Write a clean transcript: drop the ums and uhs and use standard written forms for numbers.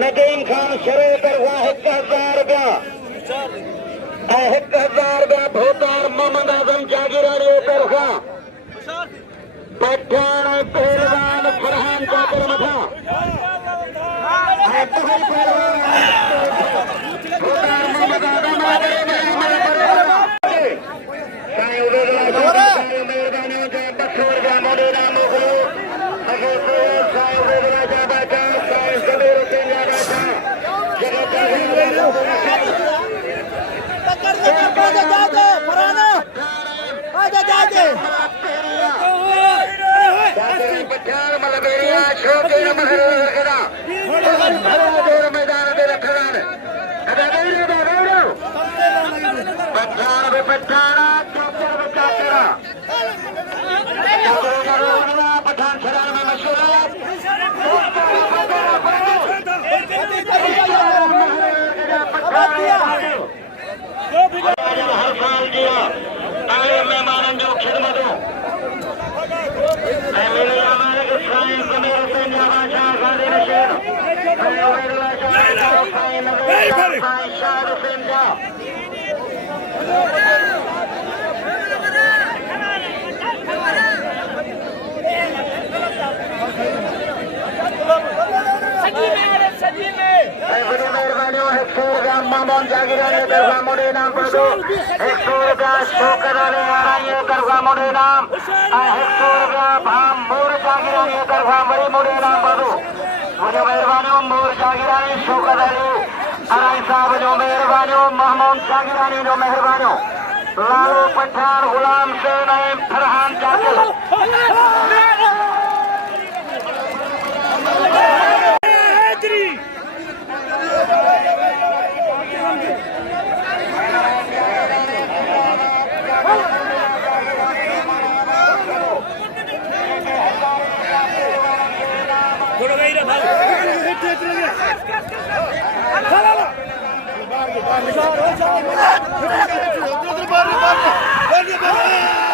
नदीम खान शरे तरफा 1000 रुपया 1000 रुपया भोतार मोहम्मद आजम जागीरानी तरफा पठान पहलवान फरहान चाचर मथा पठान शराब में मशहूर है हर साल दिया आए मेहमानों जो खिदमत हो मेरे मालिक साइंस मेरे से बादशाह गादी नशीन शाह हुसैन जा मामून जागीरानी तरफा मुड़ी नाम पर दो 100 रुपया शोकर अली आराई तरफा मुड़ी नाम 100 रुपया भाम मोर जागीरानी तरफा बड़ी मुड़ी नाम पर दो मुझे मेहरबानी मोर जागीरानी शोकर अली आराई साहब जो मेहरबानी मामून जागीरानी जो मेहरबानी लालू पठान गुलाम हुसैन फरहान चाचर Baar